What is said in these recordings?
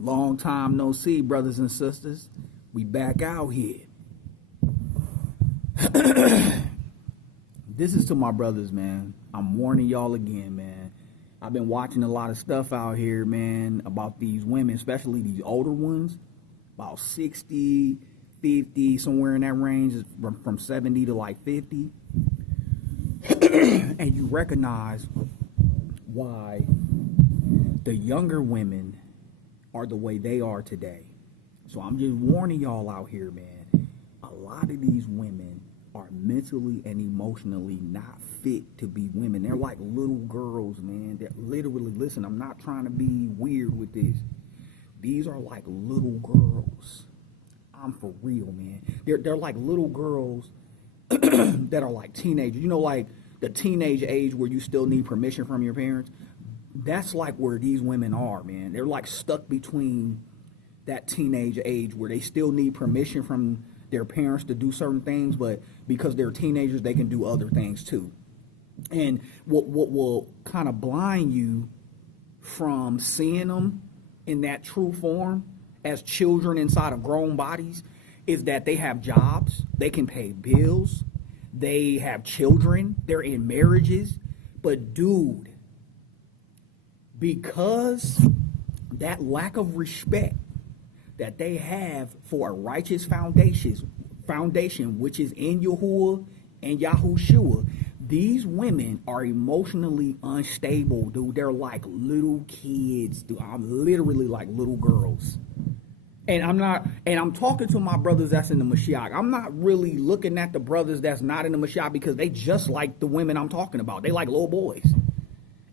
Long time no see, brothers and sisters. We back out here. This is to my brothers, man. I'm warning y'all again, man. I've been watching a lot of stuff out here, man, about these women, especially these older ones, about 60, 50, somewhere in that range, from 70 to like 50. And you recognize why the younger women are the way they are today. So I'm just warning y'all out here, man. A lot of these women are mentally and emotionally not fit to be women. They're like little girls, man. They're literally, listen, I'm not trying to be weird with this. These are like little girls. I'm for real, man. They're like little girls that are like teenagers. You know, like the teenage age where you still need permission from your parents. That's like where these women are, man. They're like stuck between that teenage age where they still need permission from their parents to do certain things, but because they're teenagers, they can do other things too. And what will kind of blind you from seeing them in that true form as children inside of grown bodies is that they have jobs, they can pay bills, they have children, they're in marriages. But dude, because that lack of respect that they have for a righteous foundation, which is in Yahuwah and Yahushua, these women are emotionally unstable, dude. They're like little kids, dude. I'm literally like little girls. And I'm talking to my brothers that's in the Mashiach. I'm not really looking at the brothers that's not in the Mashiach because they just like the women I'm talking about. They like little boys.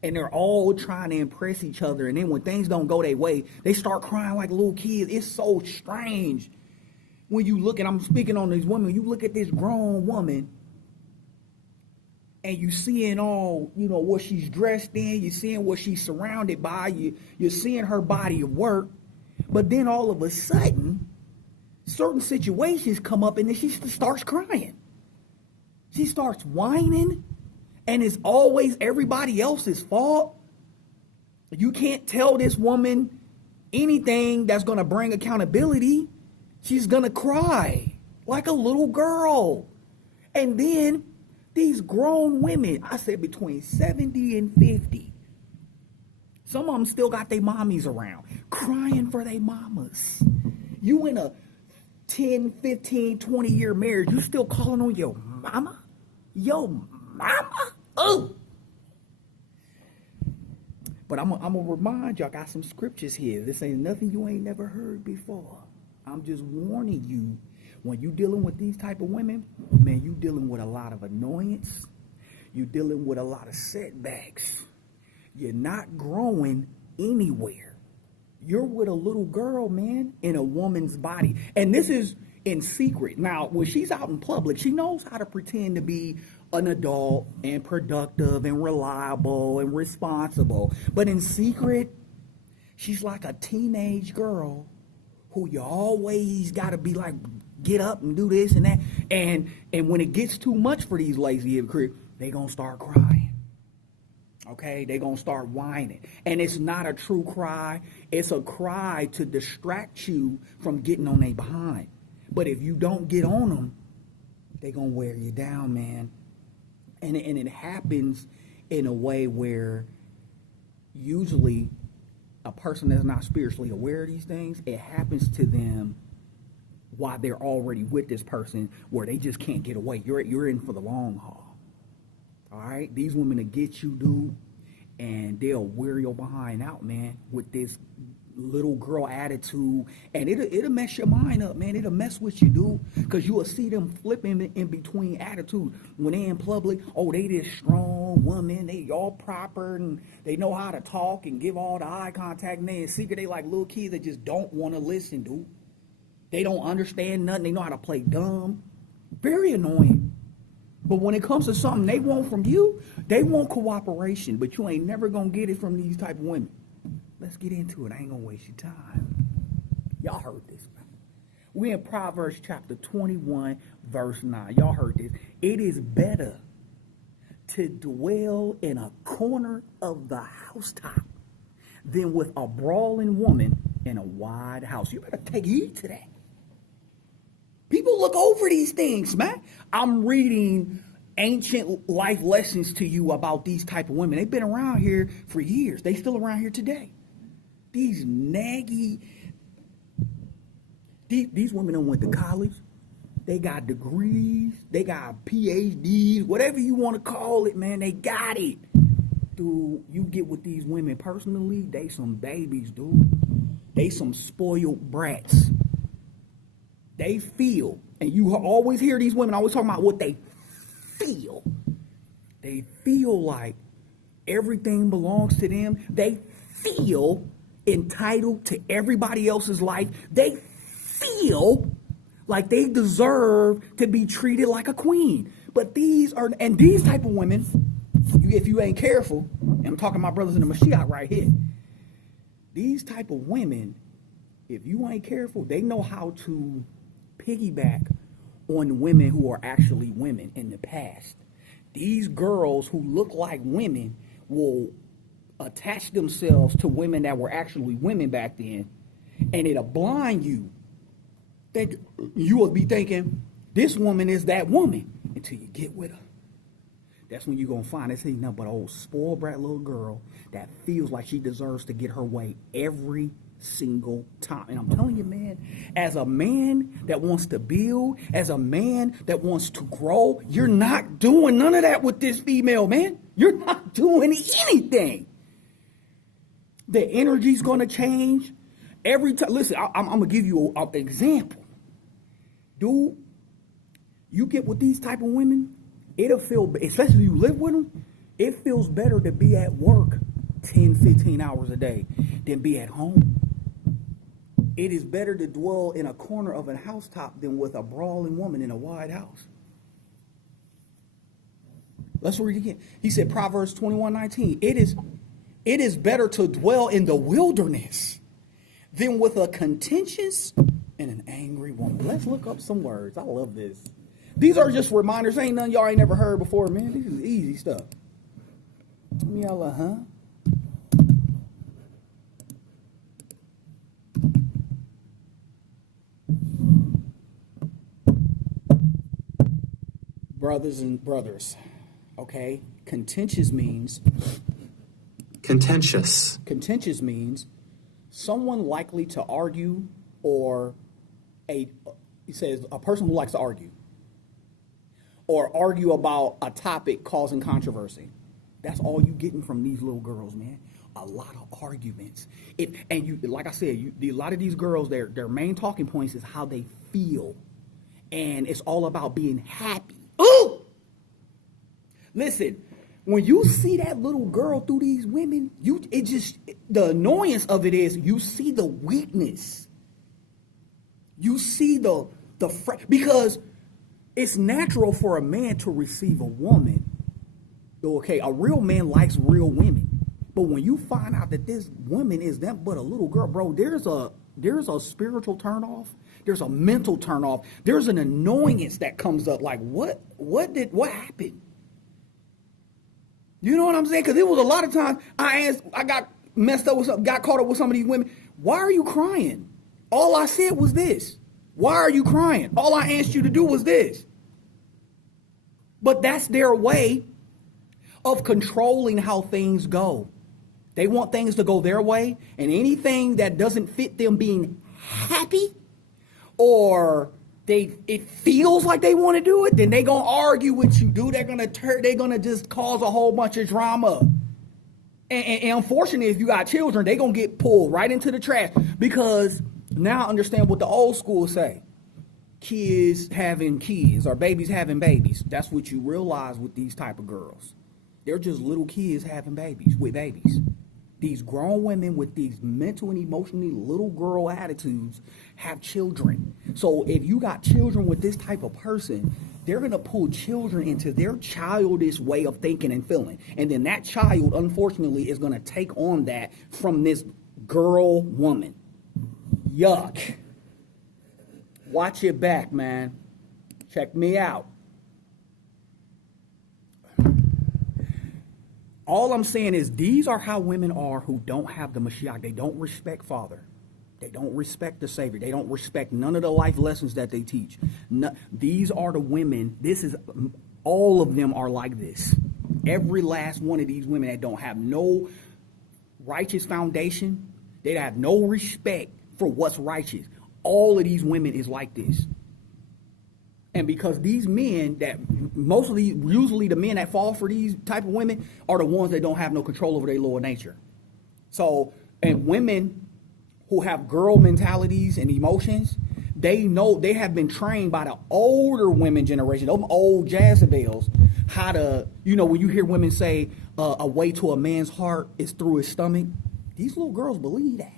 And they're all trying to impress each other. And then when things don't go their way, they start crying like little kids. It's so strange. When you look at, I'm speaking on these women, you look at this grown woman and you seeing all, you know, what she's dressed in, you're seeing what she's surrounded by, you're seeing her body of work. But then all of a sudden, certain situations come up and then she starts crying. She starts whining. And it's always everybody else's fault. You can't tell this woman anything that's going to bring accountability. She's going to cry like a little girl. And then these grown women, I said between 70 and 50, some of them still got their mommies around, crying for their mamas. You in a 10, 15, 20-year marriage, you still calling on your mama? Yo mama? Oh! But I'm going to remind you, I got some scriptures here. This ain't nothing you ain't never heard before. I'm just warning you, when you dealing with these type of women, man, you dealing with a lot of annoyance. You dealing with a lot of setbacks. You're not growing anywhere. You're with a little girl, man, in a woman's body. And this is in secret. Now, when she's out in public, she knows how to pretend to be an adult and productive and reliable and responsible. But in secret, she's like a teenage girl who you always got to be like, get up and do this and that. And when it gets too much for these lazy hypocrites, they going to start crying. Okay, they going to start whining. And it's not a true cry. It's a cry to distract you from getting on their behind. But if you don't get on them, they going to wear you down, man. And it happens in a way where usually a person that's not spiritually aware of these things, it happens to them while they're already with this person where they just can't get away. You're in for the long haul. All right? These women will get you, dude, and they'll wear your behind out, man, with this little girl attitude, and it'll mess your mind up, man. It'll mess with you, dude, because you will see them flipping in between attitude when they in public. Oh, they this strong woman, they all proper, and they know how to talk and give all the eye contact, and they in secret, they like little kids that just don't want to listen, dude. They don't understand nothing. They know how to play dumb. Very annoying. But when it comes to something they want from you, they want cooperation, but you ain't never gonna get it from these type of women. Let's get into it. I ain't gonna waste your time. Y'all heard this, man. We're in Proverbs chapter 21, verse 9. Y'all heard this. It is better to dwell in a corner of the housetop than with a brawling woman in a wide house. You better take heed to that. People look over these things, man. I'm reading ancient life lessons to you about these type of women. They've been around here for years. They still around here today. These naggy, these women done went to college. They got degrees. They got PhDs, whatever you want to call it, man. They got it. Dude, you get with these women personally, they some babies, dude. They some spoiled brats. They feel, and you always hear these women always talking about what they feel. They feel like everything belongs to them. They feel entitled to everybody else's life. They feel like they deserve to be treated like a queen. But these type of women, if you ain't careful, and I'm talking my brothers in the Mashiach right here, these type of women, if you ain't careful, they know how to piggyback on women who are actually women in the past. These girls who look like women will attach themselves to women that were actually women back then, and it'll blind you. That you will be thinking, this woman is that woman, until you get with her. That's when you're going to find it's nothing but an old spoiled brat little girl that feels like she deserves to get her way every single time. And I'm telling you, man, as a man that wants to build, as a man that wants to grow, you're not doing none of that with this female, man. You're not doing anything. The energy's going to change every time. Listen, I'm going to give you an example. Dude, you get with these type of women, it'll feel, especially if you live with them, it feels better to be at work 10, 15 hours a day than be at home. It is better to dwell in a corner of a housetop than with a brawling woman in a wide house. Let's read again. He said, Proverbs 21:19. It is better to dwell in the wilderness than with a contentious and an angry woman. Let's look up some words. I love this. These are just reminders. Ain't none y'all ain't never heard before, man. This is easy stuff. Y'all, huh? Brothers and brothers, okay? Contentious means someone likely to argue, or he says a person who likes to argue, or argue about a topic causing controversy. That's all you getting from these little girls, man. A lot of arguments. Like I said, a lot of these girls, their main talking points is how they feel, and it's all about being happy. Ooh! Listen, when you see that little girl through these women, the annoyance of it is you see the weakness. You see because it's natural for a man to receive a woman. Okay, a real man likes real women. But when you find out that this woman is that but a little girl, bro, there's a spiritual turnoff. There's a mental turnoff. There's an annoyance that comes up. Like, what happened? You know what I'm saying? Because it was a lot of times I got messed up with something, got caught up with some of these women. Why are you crying? All I said was this. Why are you crying? All I asked you to do was this. But that's their way of controlling how things go. They want things to go their way, and anything that doesn't fit them being happy, or it feels like they want to do it, then they gonna argue with you, dude. They're gonna just cause a whole bunch of drama. And unfortunately, if you got children, they gonna get pulled right into the trash, because now I understand what the old school say. Kids having kids, or babies having babies. That's what you realize with these type of girls. They're just little kids having babies with babies. These grown women with these mental and emotionally little girl attitudes have children. So if you got children with this type of person, they're going to pull children into their childish way of thinking and feeling. And then that child, unfortunately, is going to take on that from this girl woman. Yuck. Watch your back, man. Check me out. All I'm saying is these are how women are who don't have the Mashiach. They don't respect father. They don't respect the Savior. They don't respect none of the life lessons that they teach. No, these are the women. All of them are like this. Every last one of these women that don't have no righteous foundation, they have no respect for what's righteous. All of these women is like this. And because these men usually the men that fall for these type of women are the ones that don't have no control over their lower nature. So, and women who have girl mentalities and emotions, they know, they have been trained by the older women generation, those old Jezebels, how to, when you hear women say a way to a man's heart is through his stomach, these little girls believe that.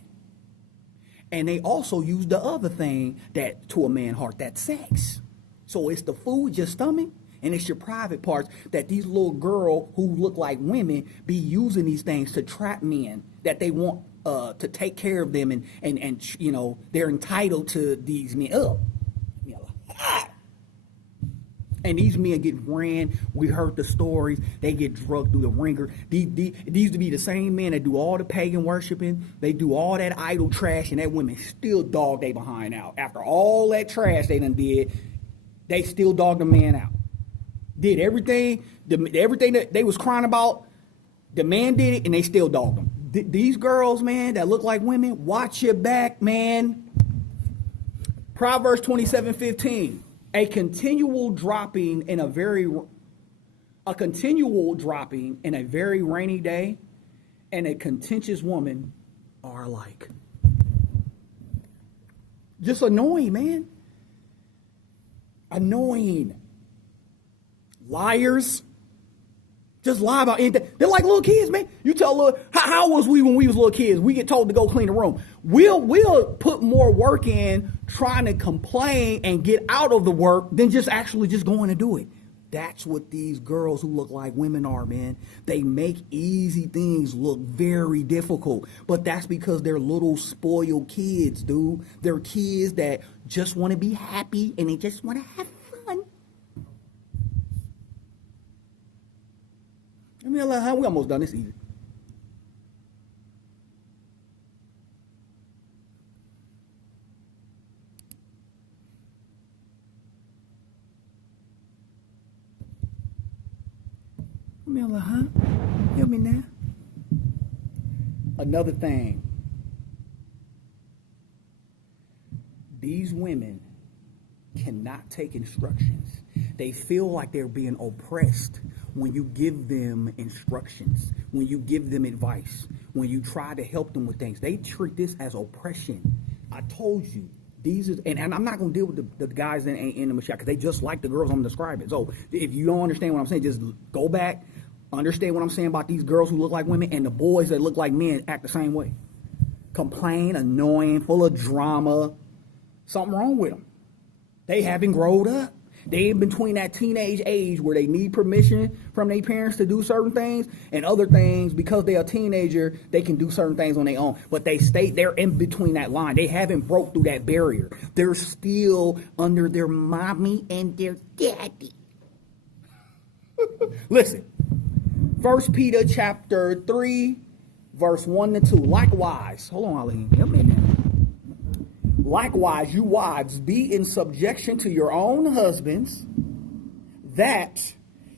And they also use the other thing that to a man's heart, that's sex. So it's the food, your stomach, and it's your private parts that these little girls who look like women be using these things to trap men that they want to take care of them, and they're entitled to these men. And these men get ran. We heard the stories. They get drugged through the ringer. These used to be the same men that do all the pagan worshiping. They do all that idol trash, and that women still dog they behind out. After all that trash they done did, they still dog the man out. Did everything that they was crying about, the man did it, and they still dogged them. These girls, man, that look like women, watch your back, man. Proverbs 27:15. A continual dropping in a very rainy day and a contentious woman are alike. Just annoying, man. Annoying. Liars. Just lie about anything. They're like little kids, man. You tell how was we when we was little kids? We get told to go clean the room. We'll put more work in trying to complain and get out of the work than just going to do it. That's what these girls who look like women are, man. They make easy things look very difficult. But that's because they're little spoiled kids, dude. They're kids that just want to be happy and they just want to have fun. I mean, we almost done this easy. I mean, help me now. Another thing. These women cannot take instructions. They feel like they're being oppressed when you give them instructions, when you give them advice, when you try to help them with things. They treat this as oppression. I told you, and I'm not going to deal with the guys that ain't in the Mashiach because they just like the girls I'm describing. So if you don't understand what I'm saying, just go back, understand what I'm saying about these girls who look like women and the boys that look like men act the same way. Complain, annoying, full of drama. Something wrong with them. They haven't grown up. They in between that teenage age where they need permission from their parents to do certain things, and other things because they're a teenager, they can do certain things on their own. But they're in between that line. They haven't broke through that barrier. They're still under their mommy and their daddy. Listen, 1 Peter chapter 3, verse 1 to 2. Likewise, hold on, Eileen, help me now. Likewise, you wives, be in subjection to your own husbands, that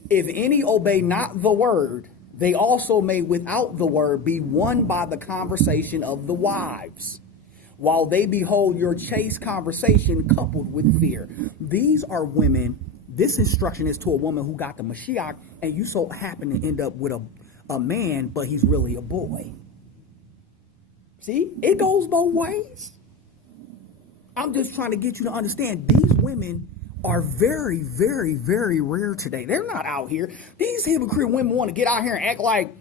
if any obey not the word, they also may without the word be won by the conversation of the wives, while they behold your chaste conversation coupled with fear. These are women. This instruction is to a woman who got the Mashiach, and you so happen to end up with a man, but he's really a boy. See, it goes both ways. I'm just trying to get you to understand these women are very, very, very rare today. They're not out here. These hypocrite women want to get out here and act like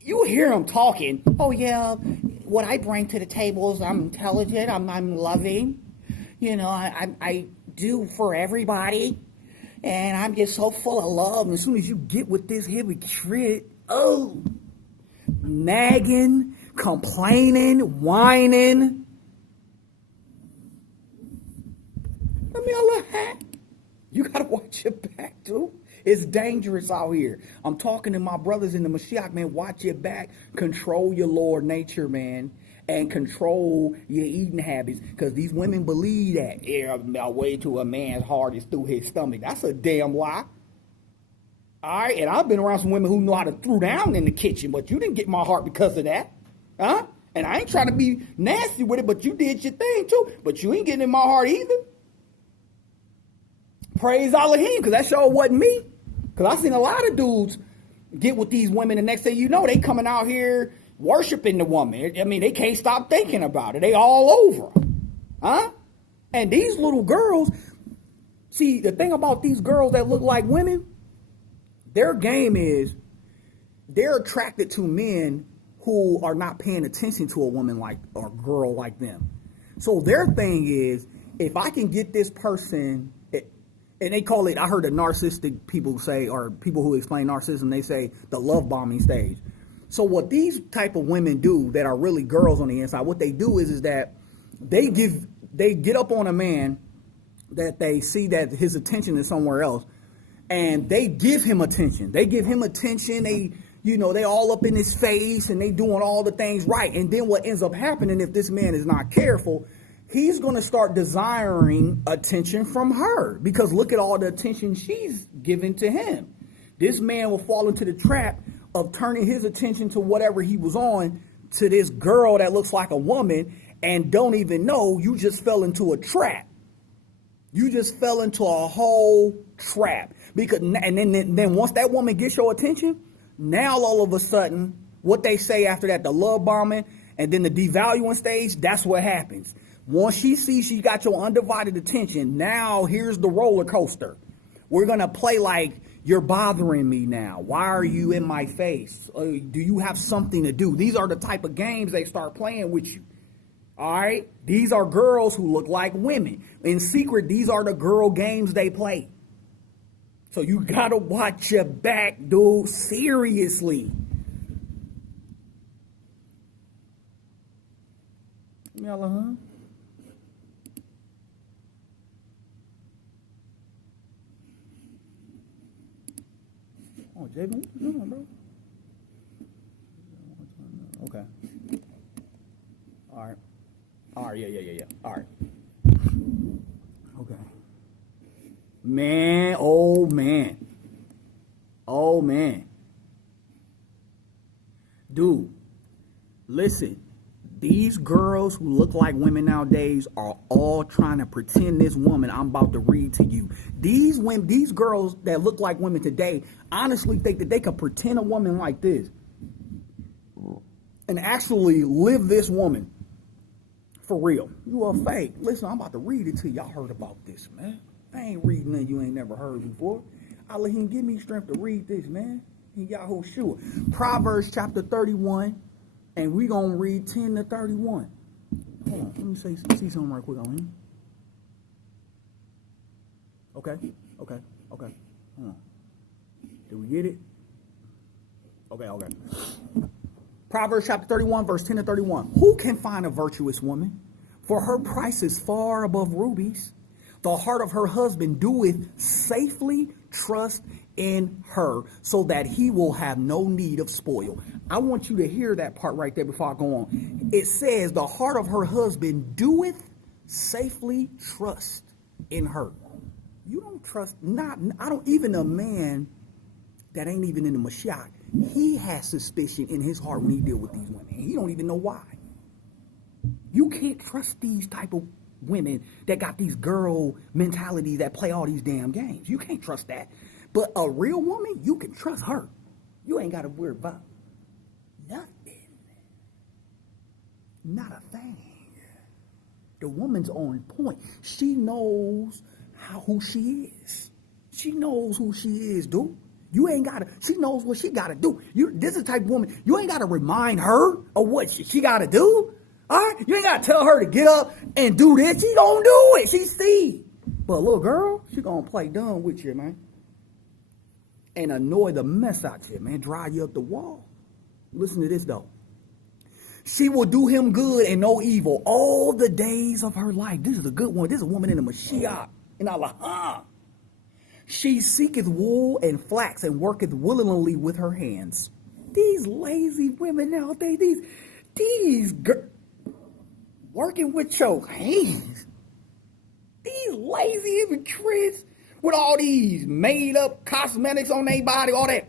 you hear them talking. Oh, yeah, what I bring to the table is I'm intelligent, I'm loving. I do for everybody. And I'm just so full of love. And as soon as you get with this hypocrite, nagging, complaining, whining. You gotta watch your back, too. It's dangerous out here. I'm talking to my brothers in the Mashiach, man. Watch your back. Control your lower nature, man. and control your eating habits, because these women believe that the way to a man's heart is through his stomach. That's a damn lie. All right, and I've been around some women who know how to throw down in the kitchen, but you didn't get my heart because of that, huh? And I ain't trying to be nasty with it, but you did your thing too. But you ain't getting in my heart either. Praise Elohim, because that sure wasn't me. Because I seen a lot of dudes get with these women, and next thing you know, they coming out here worshiping the woman. I mean, they can't stop thinking about it. They all over, huh? And these little girls, see, the thing about these girls that look like women, their game is they're attracted to men who are not paying attention to a woman like, or a girl like them. So their thing is, if I can get this person, and they call it, I heard the narcissistic people say, or people who explain narcissism, they say the love bombing stage. So what these type of women do that are really girls on the inside, what they do is that they get up on a man that they see that his attention is somewhere else, and they give him attention. They give him attention. They all up in his face, and they doing all the things right. And then what ends up happening, if this man is not careful, he's going to start desiring attention from her, because look at all the attention she's giving to him. This man will fall into the trap of turning his attention to whatever he was on to this girl that looks like a woman, and don't even know you just fell into a trap. You just fell into a whole trap. Because, and then once that woman gets your attention, now all of a sudden, what they say after that, the love bombing and then the devaluing stage, that's what happens. Once she sees she got your undivided attention, now here's the roller coaster. We're going to play like, you're bothering me now. Why are you in my face? Do you have something to do? These are the type of games they start playing with you. All right? These are girls who look like women. In secret, these are the girl games they play. So you got to watch your back, dude. Seriously. Yalla, huh? Oh, Javen, what you doing, bro? Okay. All right, yeah. All right. Okay. Man, oh man. Dude, listen. These girls who look like women nowadays are all trying to pretend this woman I'm about to read to you. These girls that look like women today honestly think that they could pretend a woman like this and actually live this woman for real. You are fake. Listen, I'm about to read it to you. Y'all heard about this, man. I ain't reading nothing you ain't never heard before. Allah give me strength to read this, man. In Yahushua. Proverbs chapter 31. And we're going to read 10 to 31. Hold on. Let me see something right quick on here. Okay. Hold on. Did we get it? Okay. Proverbs chapter 31, verse 10 to 31. Who can find a virtuous woman? For her price is far above rubies. The heart of her husband doeth safely trust in her, so that he will have no need of spoil. I want you to hear that part right there before I go on. It says, the heart of her husband doeth safely trust in her. You don't trust, I don't, even a man that ain't even in the Mashiach, he has suspicion in his heart when he deal with these women. And he don't even know why. You can't trust these type of women that got these girl mentalities that play all these damn games. You can't trust that. But a real woman, you can trust her. You ain't got to worry about nothing. Not a thing. The woman's on point. She knows who she is. She knows who she is, dude. You ain't got to, she knows what she got to do. This is the type of woman, you ain't got to remind her of what she got to do. All right? You ain't got to tell her to get up and do this. She gonna do it. She see. But a little girl, she gonna play dumb with you, man. And annoy the mess out of you, man. Drive you up the wall. Listen to this, though. She will do him good and no evil all the days of her life. This is a good one. This is a woman in the Mashiach. In Allah. She seeketh wool and flax and worketh willingly with her hands. These lazy women nowadays, Working with your hands. These lazy hypocrites with all these made up cosmetics on their body, all that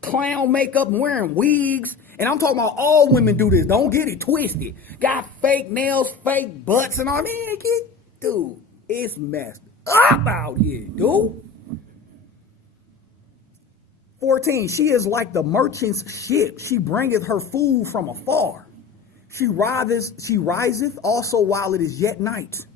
clown makeup and wearing wigs. And I'm talking about all women do this. Don't get it twisted. Got fake nails, fake butts, and all that. Dude, it's messed up out here, dude. 14, she is like the merchant's ship. She bringeth her food from afar. She riseth also while it is yet night,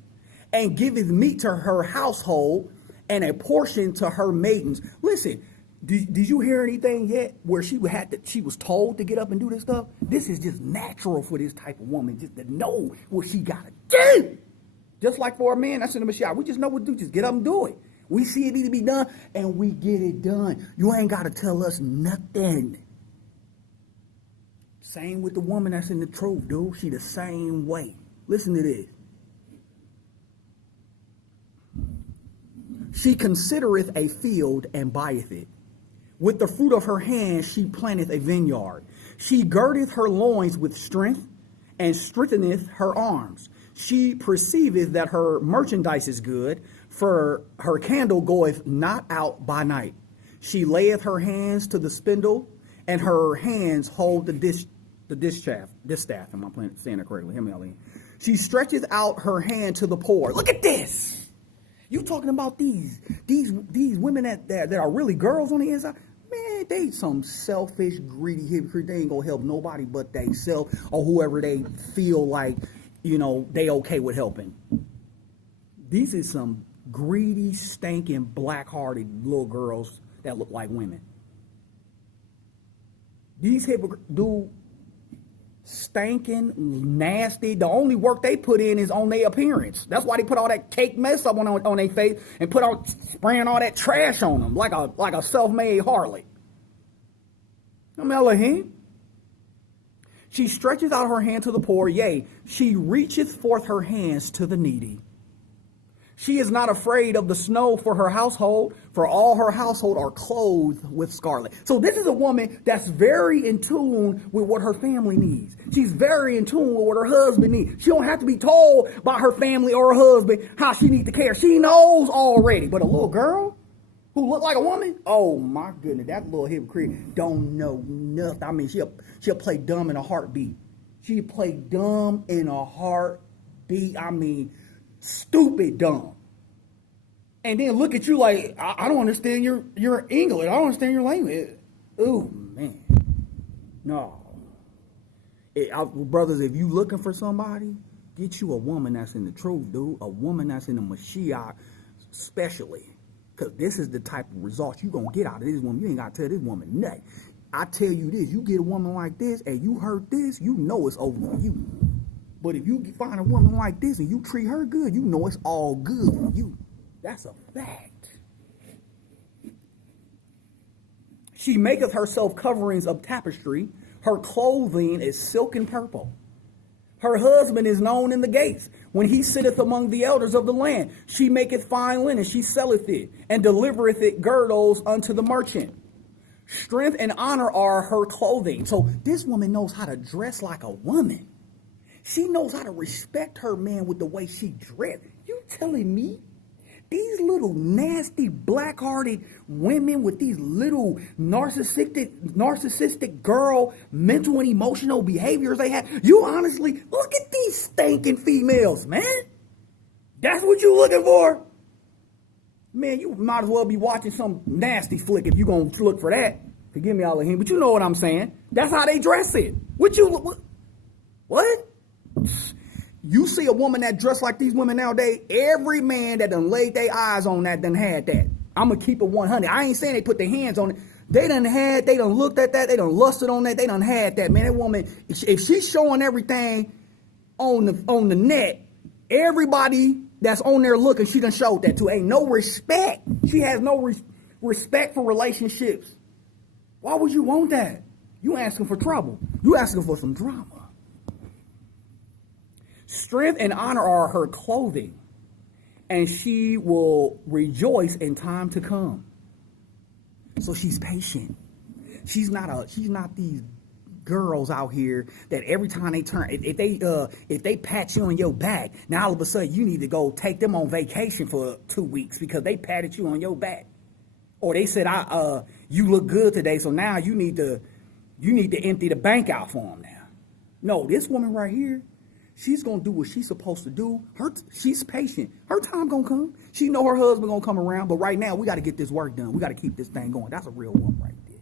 and giveth meat to her household, and a portion to her maidens. Listen, did you hear anything yet where she was told to get up and do this stuff? This is just natural for this type of woman, just to know what she gotta do. Just like for a man, that's in the Messiah. We just know what to do. Just get up and do it. We see it need to be done, and we get it done. You ain't got to tell us nothing. Same with the woman that's in the truth, dude. She the same way. Listen to this. She considereth a field and buyeth it. With the fruit of her hand she planteth a vineyard. She girdeth her loins with strength, and strengtheneth her arms. She perceiveth that her merchandise is good, for her candle goeth not out by night. She layeth her hands to the spindle, and her hands hold the distaff. Am I saying it correctly? Hear me, Aline. She stretcheth out her hand to the poor. Look at this. You talking about these women that are really girls on the inside? Man, they some selfish, greedy hypocrite. They ain't gonna help nobody but they self or whoever they feel like, they okay with helping. These is some greedy, stinking, black-hearted little girls that look like women. These hypocrites, dude, stinking, nasty. The only work they put in is on their appearance. That's why they put all that cake mess up on their face and spraying all that trash on them like a self-made harlot. Elohim. She stretcheth out her hand to the poor, yea, she reacheth forth her hands to the needy. She is not afraid of the snow for her household, for all her household are clothed with scarlet. So this is a woman that's very in tune with what her family needs. She's very in tune with what her husband needs. She don't have to be told by her family or her husband how she needs to care. She knows already. But a little girl who look like a woman, oh my goodness, that little hypocrite don't know nothing. I mean, she'll play dumb in a heartbeat. She play dumb in a heartbeat. I mean, stupid dumb. And then look at you like, I don't understand your English. I don't understand your language. Ooh, man. No. Brothers, if you looking for somebody, get you a woman that's in the truth, dude. A woman that's in the Mashiach especially. Because this is the type of results you going to get out of this woman. You ain't got to tell this woman nothing. I tell you this, you get a woman like this and you hurt this, you know it's over for you. But if you find a woman like this and you treat her good, you know it's all good for you. That's a fact. She maketh herself coverings of tapestry. Her clothing is silken purple. Her husband is known in the gates. When he sitteth among the elders of the land, she maketh fine linen, she selleth it, and delivereth it girdles unto the merchant. Strength and honor are her clothing. So this woman knows how to dress like a woman. She knows how to respect her man with the way she dressed. You telling me these little nasty, black-hearted women with these little narcissistic girl mental and emotional behaviors they have, you honestly, look at these stinking females, man. That's what you looking for? Man, you might as well be watching some nasty flick if you going to look for that. Forgive me, Elohim, but you know what I'm saying. That's how they dress it. What? You see a woman that dressed like these women nowadays, every man that done laid their eyes on that done had that. I'm going to keep it 100. I ain't saying they put their hands on it. They done looked at that, they done lusted on that, they done had that. Man, that woman, if she's showing everything on the net, everybody that's on there looking, she done showed that too. Ain't no respect. She has no respect for relationships. Why would you want that? You asking for trouble. You asking for some drama. Strength and honor are her clothing, and she will rejoice in time to come. So she's patient. She's not these girls out here that every time they turn, if they pat you on your back, now all of a sudden you need to go take them on vacation for 2 weeks because they patted you on your back, or they said, you look good today, so now you need to empty the bank out for them now. No, this woman right here, she's gonna do what she's supposed to do. She's patient. Her time gonna come. She know her husband gonna come around, but right now we got to get this work done. We got to keep this thing going. That's a real woman right there.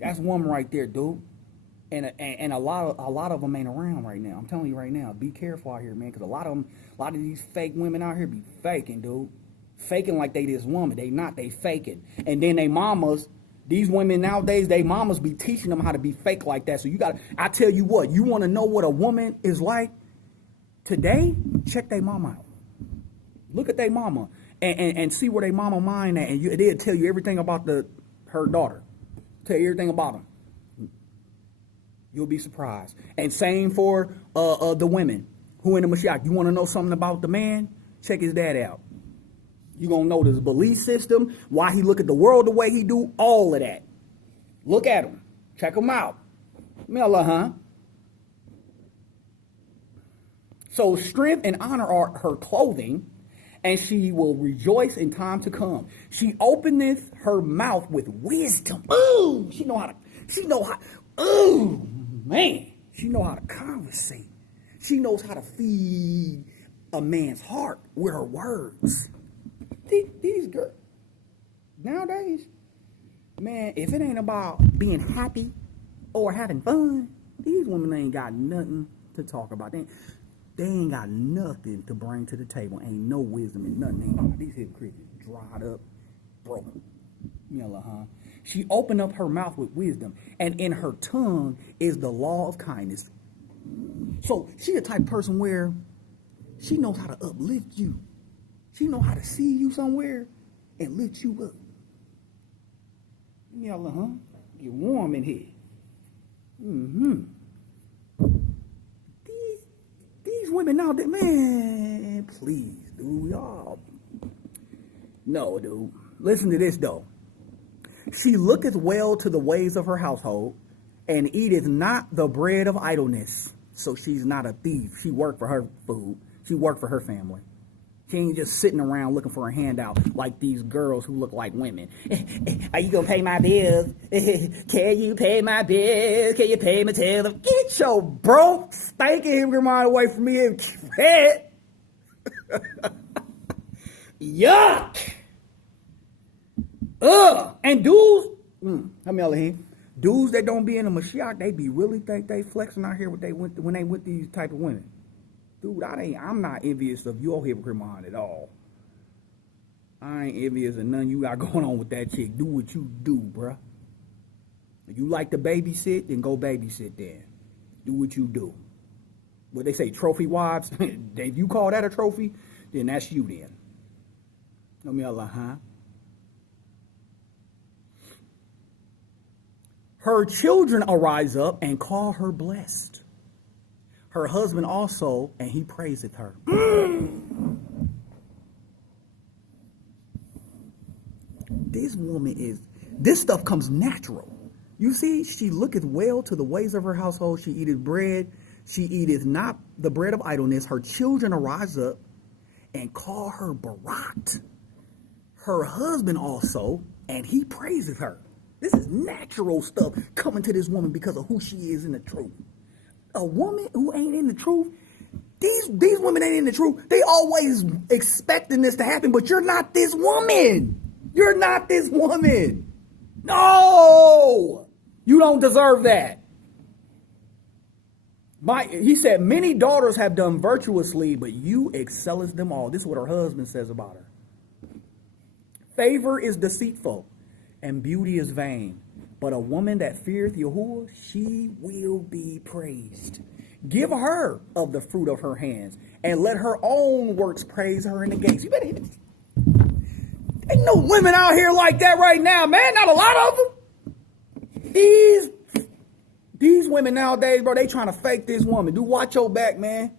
That's a woman right there, dude. And a lot of them ain't around right now. I'm telling you right now, be careful out here, man, because a lot of these fake women out here be faking, dude. Faking like they this woman. They not. They faking. And then they mamas. These women nowadays, they mamas be teaching them how to be fake like that. So I tell you what, you want to know what a woman is like today? Check their mama out. Look at their mama and see where their mama mind at. And they'll tell you everything about her daughter. Tell you everything about them. You'll be surprised. And same for the women who in the Mashiach. You want to know something about the man? Check his dad out. You're going to know his belief system, why he look at the world the way he do, all of that. Look at him. Check him out. Mela, huh? So strength and honor are her clothing, and she will rejoice in time to come. She openeth her mouth with wisdom. Ooh, she know how, ooh, man. She know how to conversate. She knows how to feed a man's heart with her words. These girls, nowadays, man, if it ain't about being happy or having fun, these women ain't got nothing to talk about. They ain't got nothing to bring to the table. Ain't no wisdom and nothing. These hypocrites dried up, broken. Yella, huh? She opened up her mouth with wisdom, and in her tongue is the law of kindness. So she the type of person where she knows how to uplift you. She know how to see you somewhere and lift you up. Yalla, huh? Get warm in here. These women out there, man, please, dude, y'all. No, dude. Listen to this, though. She looketh well to the ways of her household and eateth not the bread of idleness. So she's not a thief. She worked for her food. She worked for her family. She ain't just sitting around looking for a handout like these girls who look like women. Are you going to pay my bills? Can you pay my bills? Can you pay my tail? Get your broke, stinking mind away from me and head. Yuck. Ugh. And dudes, dudes that don't be in the Mashiach, they be really think they flexing out here when they with these type of women. Dude, I'm not envious of your hypocrite mind at all. I ain't envious of none you got going on with that chick. Do what you do, bruh. If you like to babysit, then go babysit then. Do what you do. What they say, trophy wives? If you call that a trophy, then that's you then. Know me Allah, huh? Her children arise up and call her blessed. Her husband also, and he praiseth her. This stuff comes natural. You see, she looketh well to the ways of her household. She eateth bread. She eateth not the bread of idleness. Her children arise up and call her Barat. Her husband also, and he praiseth her. This is natural stuff coming to this woman because of who she is in the truth. A woman who ain't in the truth, these women ain't in the truth. They always expecting this to happen, but you're not this woman. You're not this woman. No, you don't deserve that. He said, many daughters have done virtuously, but you excellest them all. This is what her husband says about her. Favor is deceitful, and beauty is vain. But a woman that feareth Yahuwah, she will be praised. Give her of the fruit of her hands, and let her own works praise her in the gates. You better hit it. Ain't no women out here like that right now, man. Not a lot of them. These women nowadays, bro, they trying to fake this woman. Do watch your back, man.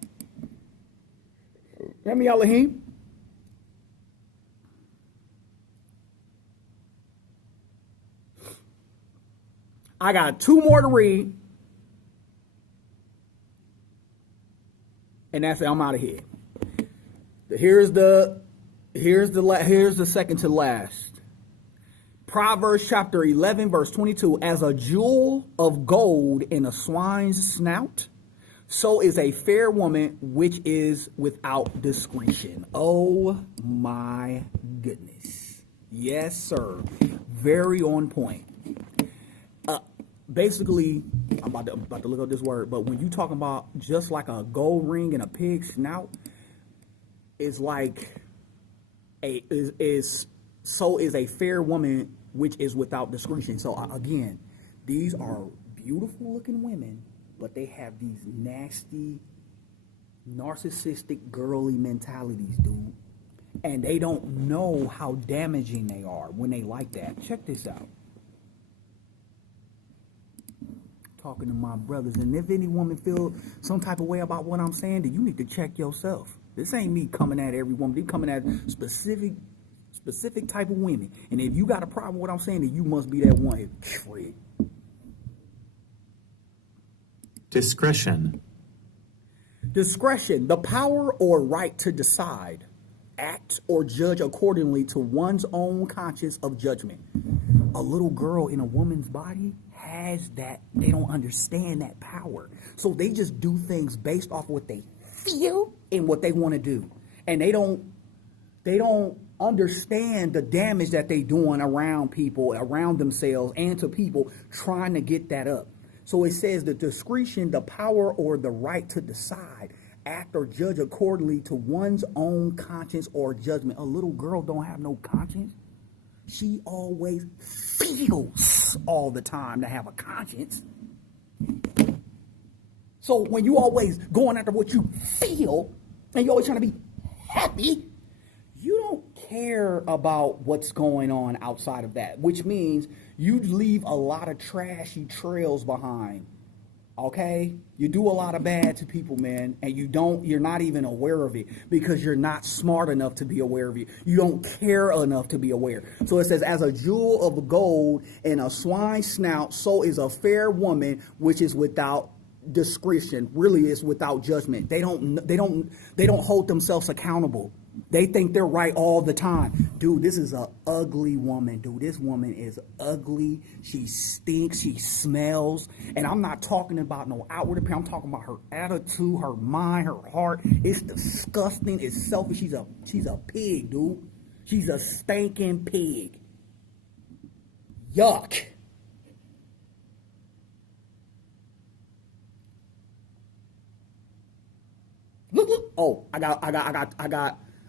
Hear me, Elohim? I got 2 more to read, And that's it. I'm out of here. Here's the second to last. Proverbs chapter 11, verse 22. As a jewel of gold in a swine's snout, so is a fair woman which is without discretion. Oh my goodness. Yes, sir. Very on point. Basically, I'm about to look up this word, but when you talking about just like a gold ring in a pig's snout, it's like so is a fair woman which is without discretion. So again, these are beautiful looking women, but they have these nasty, narcissistic, girly mentalities, dude. And they don't know how damaging they are when they like that. Check this out. Talking to my brothers, and if any woman feel some type of way about what I'm saying, then you need to check yourself. This ain't me coming at every woman. They coming at specific type of women. And if you got a problem with what I'm saying, then you must be that one. Discretion. Discretion, the power or right to decide, act, or judge accordingly to one's own conscience of judgment. A little girl in a woman's body has that. They don't understand that power. So they just do things based off what they feel and what they want to do. And they don't understand the damage that they doing around people, around themselves, and to people trying to get that up. So it says the discretion, the power or the right to decide, act or judge accordingly to one's own conscience or judgment. A little girl don't have no conscience. She always feels all the time to have a conscience. So when you always going after what you feel and you're always trying to be happy, you don't care about what's going on outside of that, which means you leave a lot of trashy trails behind. Okay? You do a lot of bad to people, man, and you're not even aware of it because you're not smart enough to be aware of it. You don't care enough to be aware. So it says, as a jewel of gold in a swine's snout, so is a fair woman which is without discretion. Really is without judgment. They don't hold themselves accountable. They think they're right all the time. Dude, this is an ugly woman. Dude, this woman is ugly. She stinks. She smells. And I'm not talking about no outward appearance. I'm talking about her attitude, her mind, her heart. It's disgusting. It's selfish. She's a pig, dude. She's a stinking pig. Yuck. Look. Oh,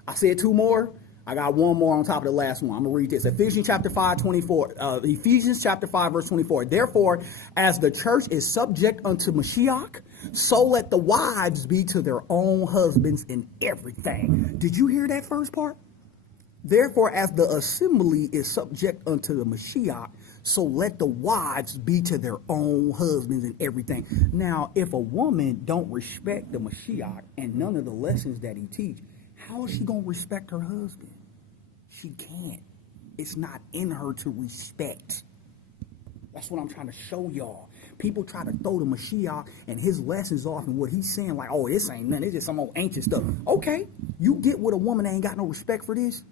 I said two more. I got one more on top of the last one. I'm going to read this. Ephesians chapter 5, 24. Ephesians chapter 5, verse 24. Therefore, as the church is subject unto Mashiach, so let the wives be to their own husbands in everything. Did you hear that first part? Therefore, as the assembly is subject unto the Mashiach, so let the wives be to their own husbands in everything. Now, if a woman don't respect the Mashiach and none of the lessons that he teach, how is she going to respect her husband? She can't. It's not in her to respect. That's what I'm trying to show y'all. People try to throw the Mashiach and his lessons off and what he's saying like, oh, this ain't nothing. It's just some old ancient stuff. Okay, you get with a woman that ain't got no respect for this,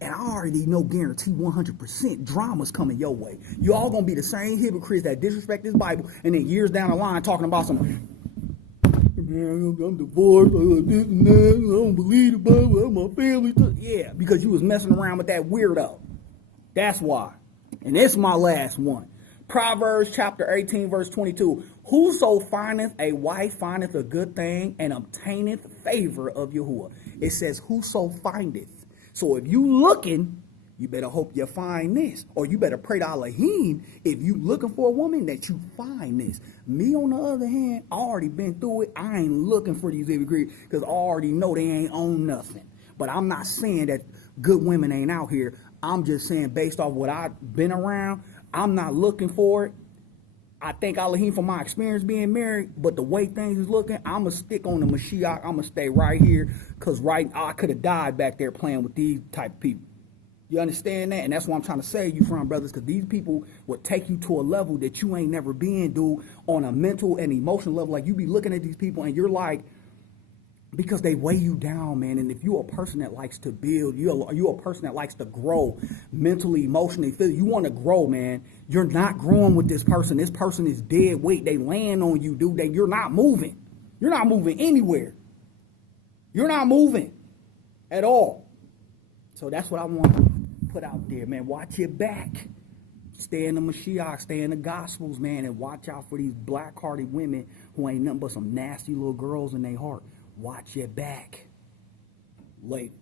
and I already know, guarantee 100% drama's coming your way. You all going to be the same hypocrites that disrespect this Bible and then years down the line talking about some, man, I'm divorced, this and that, I don't believe the Bible, my family. Yeah, because you was messing around with that weirdo. That's why. And this is my last one. Proverbs chapter 18, verse 22. Whoso findeth a wife findeth a good thing and obtaineth favor of Yahuwah. It says, whoso findeth. So if you looking, you better hope you find this. Or you better pray to Elohim if you looking for a woman that you find this. Me, on the other hand, I already been through it. I ain't looking for these hypocrites because I already know they ain't own nothing. But I'm not saying that good women ain't out here. I'm just saying based off what I've been around, I'm not looking for it. I thank Elohim for my experience being married, but the way things is looking, I'm going to stick on the Mashiach. I'm going to stay right here because I could have died back there playing with these type of people. You understand that? And that's what I'm trying to save you from, brothers, because these people will take you to a level that you ain't never been, dude, on a mental and emotional level. Like, you be looking at these people and you're like, because they weigh you down, man. And if you're a person that likes to build, you're a person that likes to grow mentally, emotionally, physically, you want to grow, man. You're not growing with this person. This person is dead weight. They land on you, dude. You're not moving. You're not moving anywhere. You're not moving at all. So that's what I want to put out there, man. Watch your back. Stay in the Mashiach, stay in the Gospels, man, and watch out for these black-hearted women who ain't nothing but some nasty little girls in their heart. Watch your back. Later.